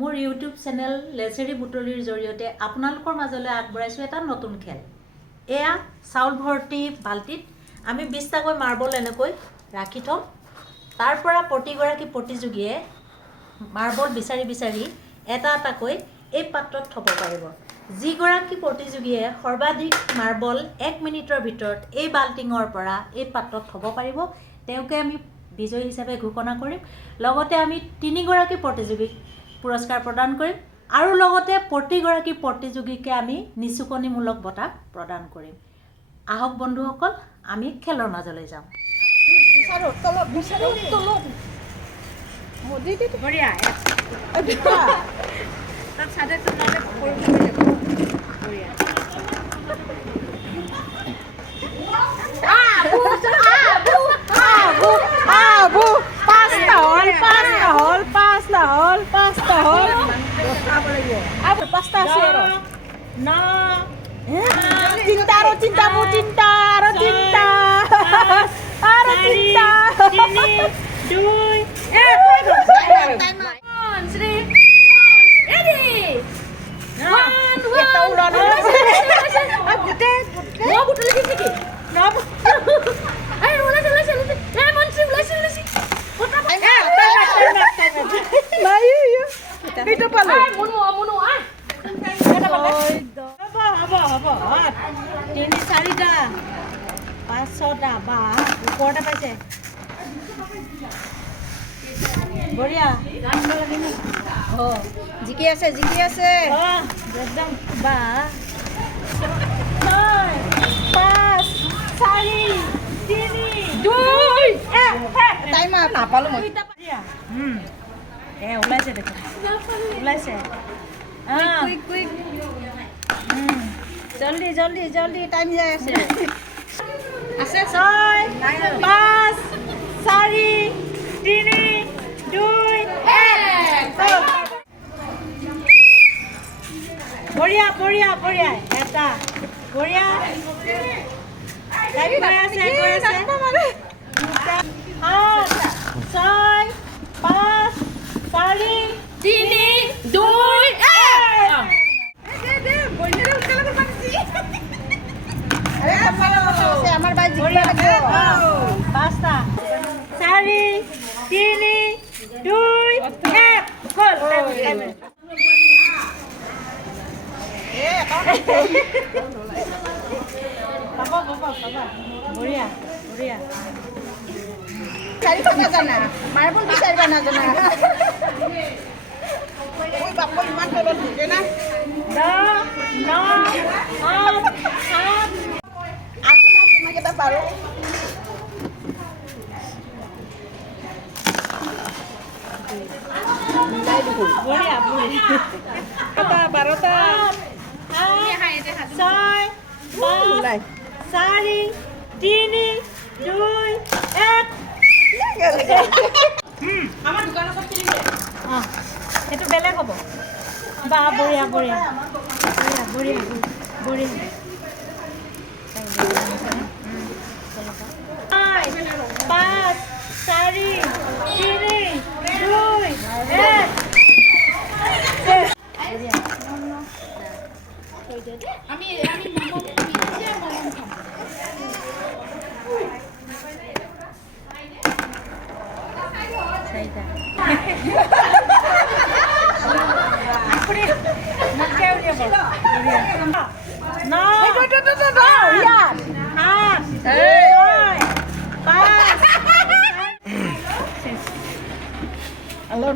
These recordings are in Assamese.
মোৰ ইউটিউব চেনেল লেছেৰি বুটলিৰ জৰিয়তে আপোনালোকৰ মাজলৈ আগবঢ়াইছোঁ এটা নতুন খেল। এয়া চাউল ভৰ্তি বাল্টিত আমি 20টাকৈ মাৰ্বল এনেকৈ ৰাখি থ'ম। তাৰ পৰা প্ৰতিগৰাকী প্ৰতিযোগীয়ে মাৰ্বল বিচাৰি বিচাৰি এটা এটাকৈ এই পাত্ৰত থ'ব পাৰিব। যিগৰাকী প্ৰতিযোগীয়ে সৰ্বাধিক মাৰ্বল 1 মিনিটৰ ভিতৰত এই বাল্টিঙৰ পৰা এই পাত্ৰত থ'ব পাৰিব তেওঁকে আমি বিজয়ী হিচাপে ঘোষণা কৰিম। লগতে আমি 3গৰাকী প্ৰতিযোগীক পুৰস্কাৰ প্ৰদান কৰিম আৰু লগতে প্ৰতিগৰাকী প্ৰতিযোগীকে আমি নিচুকনিমূলক বঁটা প্ৰদান কৰিম। আহক বন্ধুসকল, আমি খেলৰ মাজলৈ যাওঁ। বঢ়িয়া জিকি আছে একদম বা 5 4 3 2 1 টাইমাৰ নাপালো মই ওলাইছে দেখোন ওলাইছে কুইক জলদি জলদি জলদি টাইম যাই আছে 6 5 4 3 2 1 বঢ়িয়া বঢ়িয়া বঢ়িয়া এটা বঢ়িয়া টাইম গৈ আছে 6 5 4 3 2 আমার ভাই জিতবে পাঁচটা 4 3 2 1 গোল বাবা বঢ়িয়া বঢ়িয়া চাৰিটা নাজানা মাৰ্বল বিচাৰিবা নাজানা ওই বাপ ইমান তলত থাকে না 9 পাৰো বঢ়িয়া বঢ়িয়া 12টা 6 5 4 3 2 1 আমাৰ দোকানৰ সব কিনি দে এটো বেলেগ হ'ব বা বঢ়িয়া বঢ়িয়া বঢ়িয়া বঢ়িয়া বঢ়িয়া 5 4 3 2 1 আমি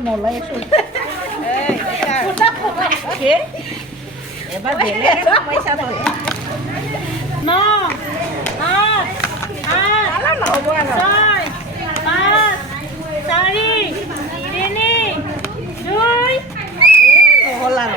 mulai itu. Oke. Hebat deh. Mai sana deh. No. Alam lah hubungan. 6 5 4 ini 2 holan.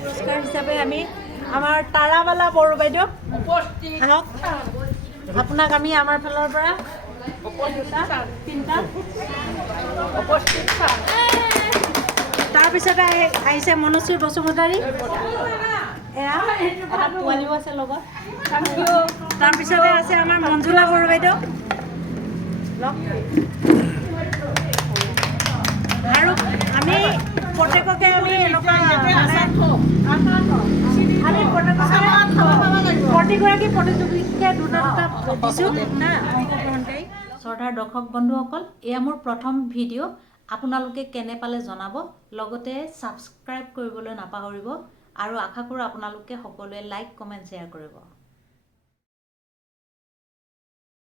পুরস্কার হিসাবে আমি আমাৰ তাৰাবালা বড়ো বাইদেউ আহক আপোনাক আমি আমাৰ ফালৰ পৰা তাৰপিছতে আহিছে মনুশ্ৰী বসুমতাৰী এয়া এটা পোৱালিও আছে লগত তাৰপিছতে আছে আমাৰ মঞ্জুলা বড়ো বাইদেউ আৰু আমি প্ৰত্যেককে আমি এনেকুৱা প্ৰতিগৰাকী প্ৰতিযোগীকে দুটা দিছোঁ না অংশগ্ৰহণকাৰী শ্ৰদ্ধাৰ দৰ্শক বন্ধুসকল এয়া মোৰ প্ৰথম ভিডিঅ' আপোনালোকে কেনে পালে জনাব লগতে ছাবস্ক্ৰাইব কৰিবলৈ নাপাহৰিব আৰু আশা কৰোঁ আপোনালোকে সকলোৱে লাইক কমেণ্ট শ্বেয়াৰ কৰিব